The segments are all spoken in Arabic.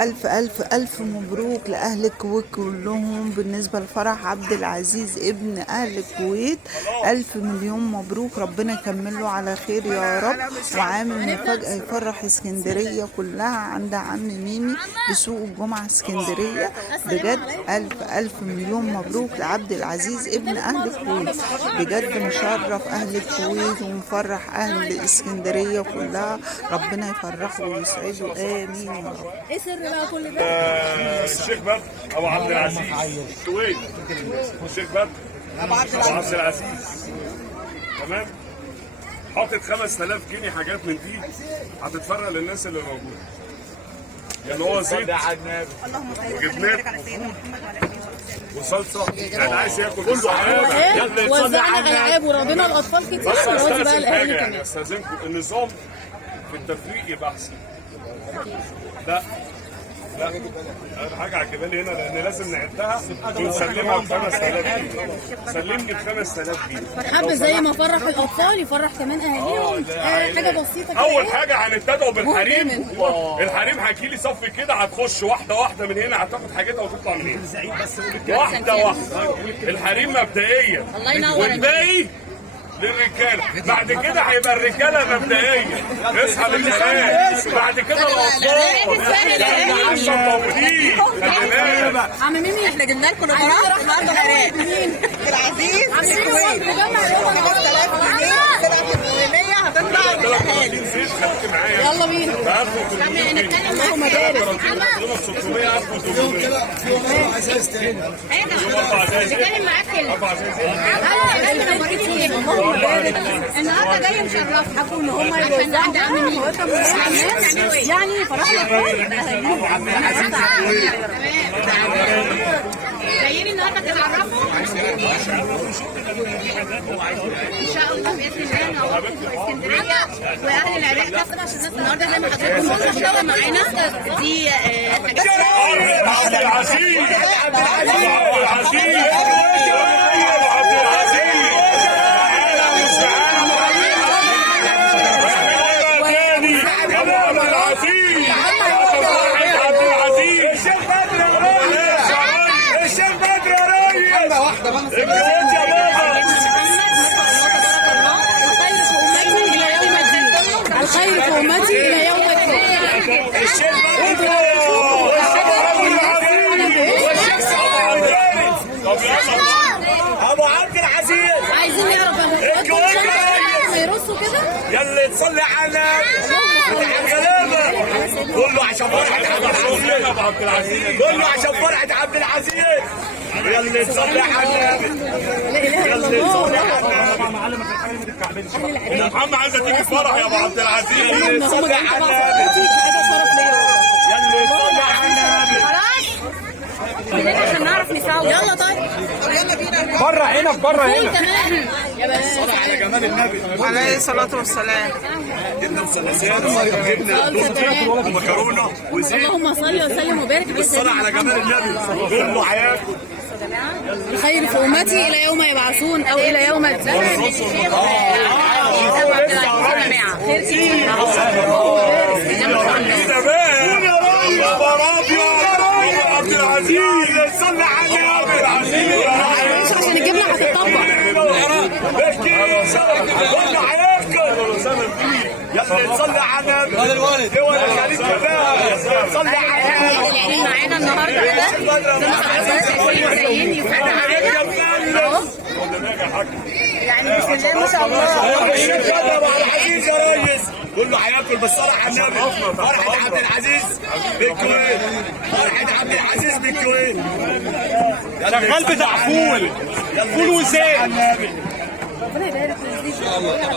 ألف ألف ألف مبروك لأهل الكويت كلهم بالنسبة لفرح عبد العزيز ابن أهل الكويت. ألف مليون مبروك، ربنا يكمله على خير يا رب، وعامل مفاجأة يفرح اسكندرية كلها عند عم ميمي بسوق الجمعة اسكندرية. بجد ألف ألف مليون مبروك لعبد العزيز ابن أهل الكويت، بجد مشرف أهل الكويت ومفرح أهل اسكندرية كلها، ربنا يفرحه ويسعده آمين يا رب. ايه سر بقى كل ده؟ الشيخ بدر ابو عبد العزيز الكويت. الشيخ بدر ابو عبد العزيز تمام، حاطط 5000 جنيه حاجات من دي هتتفرق للناس اللي موجوده. يعني هو زيت وجبنات وصلصه، يعني عايز ياكل كله حاجه. وزعنا العاب ورضينا الاطفال كتير، ونودي بقى الاهالي كمان. يعني استاذنكم النظام في التفريق يبقى احسن. لا اهم حاجه عجباني هنا لان لازم نعدها ونسلمها ب 5000 جنيه. سلمني ب 5000 جنيه. فرحان زي ما فرح الاطفال يفرح كمان اهاليهم. حاجه بسيطه كده. اول حاجه هنبتدوا بالحريم. الحريم هيجيلي صف كده، هتخش واحده واحده من هنا، هتاخد حاجتها وتطلع من هنا واحده واحده. الحريم مبدئيا والباقي للرجاله. بعد كده هيبقى الرجاله مبدئيا، اصحى للكلام. بعد كده الاطفال مش مطولين. عم ميمي احنا جبنا لكم النهارده مين؟ العزيز عم ميمي مجمع يوم 5000 جنيه سلعه الوليه هتطلع للاهالي. يلا بينا نتكلم معاكم مدارس. نتكلم معاك النهارده جاي مشرف حكوا ان هم يوزعوا عند عم ميمي يعني فرحنا جايين النهارده تتعرفوا ان شاء الله باذن الله نعرفكم في اسكندريه واهل العراق كافه. عشان الناس النهارده زي ما حضراتكم مشتغله معانا دي حاجات عبد العزيز الخير في امتي الى يوم الدين. ابو عبد العزيز عايزين نعرف هيرصوا كده. يلا تصلي على الغلابه كله عشان فرحه عبد العزيز، كله عشان فرحه عبد العزيز. يلا تصلي على النبي، يلا تصلي على النبي. محمد عايزه تيجي فرح يا ابو عبد العزيز. يلا تصلي على النبي، يلا تصلي على النبي عشان نعرف نساوي. يلا طيب يلا بينا بره هنا بره هنا. الصلاة على جمال النبي عليه الصلاة والسلام. جبنا مثلثات، جبنا ومكرونه وزيت. اللهم صل وسلم وبارك على الصلاة على جمال النبي. كله حياكم. الخير في امتي الى يوم يبعثون او الى يوم الدين. عبد العزيز صلى على عبد العزيز عشان الجبنه هتتطبق. يلا نصلي على النبي. دول الخليج كلها صلي على النبي. العيلين معانا النهارده كده زي ما حضراتكم جايين يفرحوا معانا اهو. يعني بسم الله ما شاء الله. الشيخ بدر ابو العزيز يا ريس كله هياكل بالصلاه على النبي. فرحه عبد العزيز بالكويت، فرحه عبد العزيز بالكويت. شغال بتاع فول وزيت. ربنا يبارك فيك.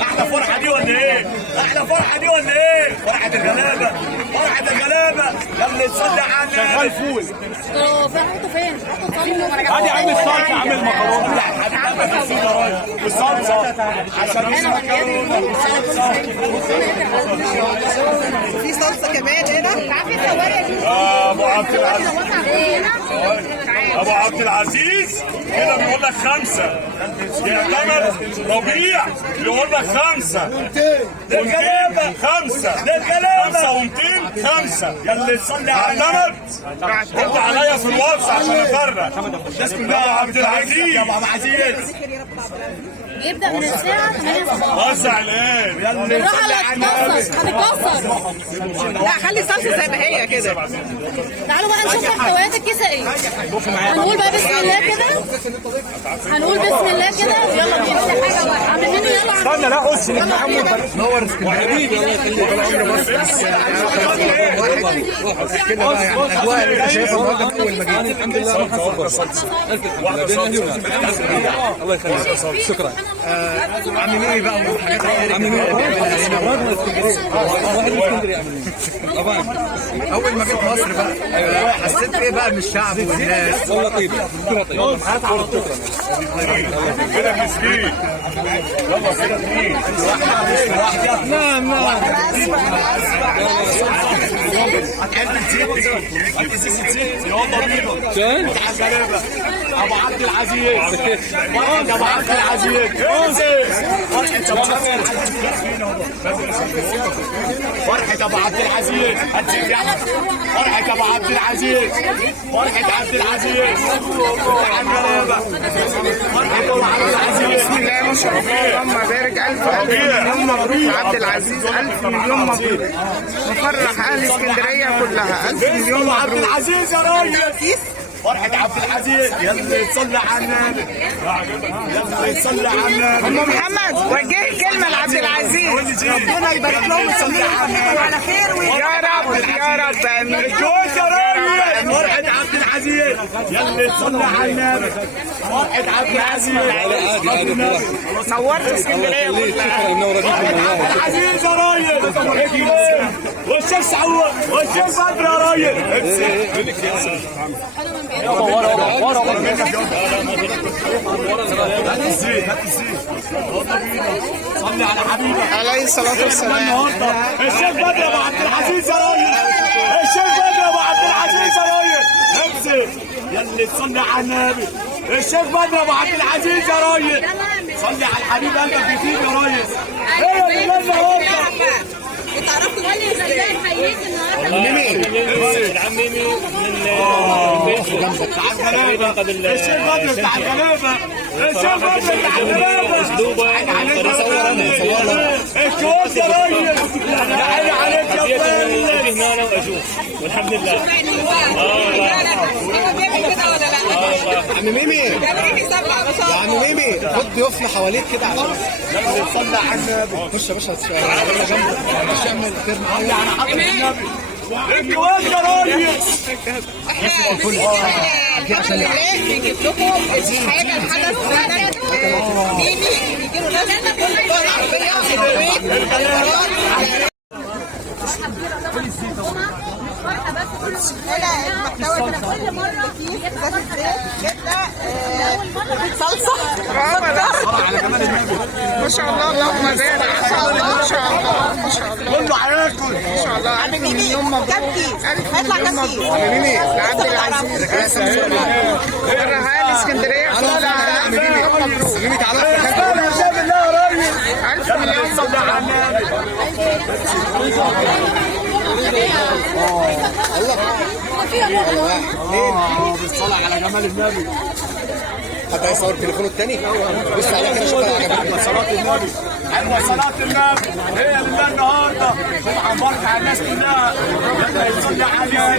احلى فرحه دي ولا ايه؟ احلى فرحه دي ولا ايه؟ فرحه الغلابه، فرحه الغلابه. يلا نصلي على النبي. شغال فول. حطوا فين؟ هادي عم الصلصه، عم المكرونه. لا حبيبي الزيت يا راجل والصلصه عشان المكرونه والصلصه. في صلصة كمان هنا. ابو عبد العزيز ابو عبد العزيز كده بيقول لك 5. يعتمد ربيع بيقول لك 5. للكلامه 5. للكلامه 5 و200 5. يلا تصلي على النبي. رد عليا في الواتس عشان افرق. ابو عبد العزيز. يا ابو عبد العزيز يبدأ من الساعة 8 صباحا. وسع الان. يلا بالراحة لا هتتكسر. لا خلي الصلصه زي ما هي كده. تعالوا بقى نشوف محتويات الكيسة ايه. هنقول بقى بسم الله كده. هنقول بسم الله كده ويلا بينا. عاملين منه يلا. استنى لا قص محمد نور حبيبي الله يخليك. كده بقى يعني الاجواء اللي انت شايفها النهارده اول ما جيت الحمد لله ما حصل الله يخليك. شكرا. عاملين ايه بقى؟ عاملين ايه؟ واحد من اسكندريه عاملين طبعا. اول ما جيت مصر بقى حسيت ايه بقى من الشعب والناس؟ والله طيب كده كده مسكين. يلا كده اثنين. نعم نعم. هتعمل زيت يلا بينا. فين؟ ابو عبد العزيز. ابو عبد العزيز. فرحة ابو عبد العزيز. فرحة ابو عبد العزيز. فرحة عبد العزيز. فرحة ابو عبد العزيز. بسم الله ما شاء الله اللهم بارك. الف مليون مبروك عبد العزيز. 1000 مليون مبروك. نفرح اهل اسكندريه كلها. 1000 مليون مبروك عبد العزيز يا راجل. فرحة عبد العزيز. يلا يصلي على النبي. يلا يصلي على النبي. ام محمد وجهي كلمه لعبد العزيز. ربنا يبارك لهم ويسلمهم على خير. يا رب يا رب امين. الجوز يا راجل. فرحة عبد العزيز. يلا يصلي على النبي. فرحة عبد العزيز. نورت اسكندريه كلها. عبد العزيز يا راجل. والشيخ عوض والشيخ بدر يا راجل. صلي على حبيبك عليه الصلاه والسلام. الشيخ بدر ابو عبد العزيز يا راجل. الشيخ بدر ابو عبد العزيز يا راجل. امسك يلا تصلي على النبي. الشيخ بدر ابو عبد العزيز يا راجل. صلي على الحبيب قلبك كتير يا راجل. ايه اللي لازم وتعرفوا تقولي ازاي حييت النهارده. العم ميمي من تعال غلابه. الشيخ بدر بتاع الغلابه. الشيخ بدر بتاع الغلابه. الكوز يا راجل. تعالي عليك يا فندم. هنا انا واشوف والحمد لله. عم ميمي يا عم ميمي خد ضيوفنا حواليك كده عشان يلا صلي على النبي. خش يا باشا مش اعمل خير معايا. على حضرة النبي. الكوز يا راجل. بيجيب لكم الحاجه الحدث ميمي بيجيبوا ناس كل مره كيس ذات الزيت جبنه صلصه على جمال النبي. ما شاء الله اللهم بارك. ما شاء الله ما شاء الله ما شاء الله كله هياكل. ما شاء الله. 1000 مليون مبروك. هيطلع كام كيس؟ ميمي عبد العزيز. فرحان اسكندريه كلها. مبروك. ميمي تعالى يا شباب الله يا راجل. 1000 مليون صلي على النبي. بالصلاة على جمال النبي. حد هيصور تليفونه التاني بص على كده شكرا عجبتني. صلاة النبي. أيوة صلاة النبي هي لله النهارده. طبعا بركة على الناس كلها. يصلي عليها.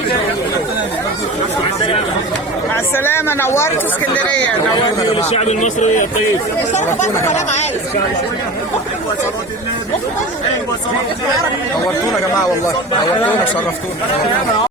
مع السلامه. نورت اسكندريه. نورت للشعب المصري الطيب. نورتونا يا جماعه والله نورتونا شرفتونا.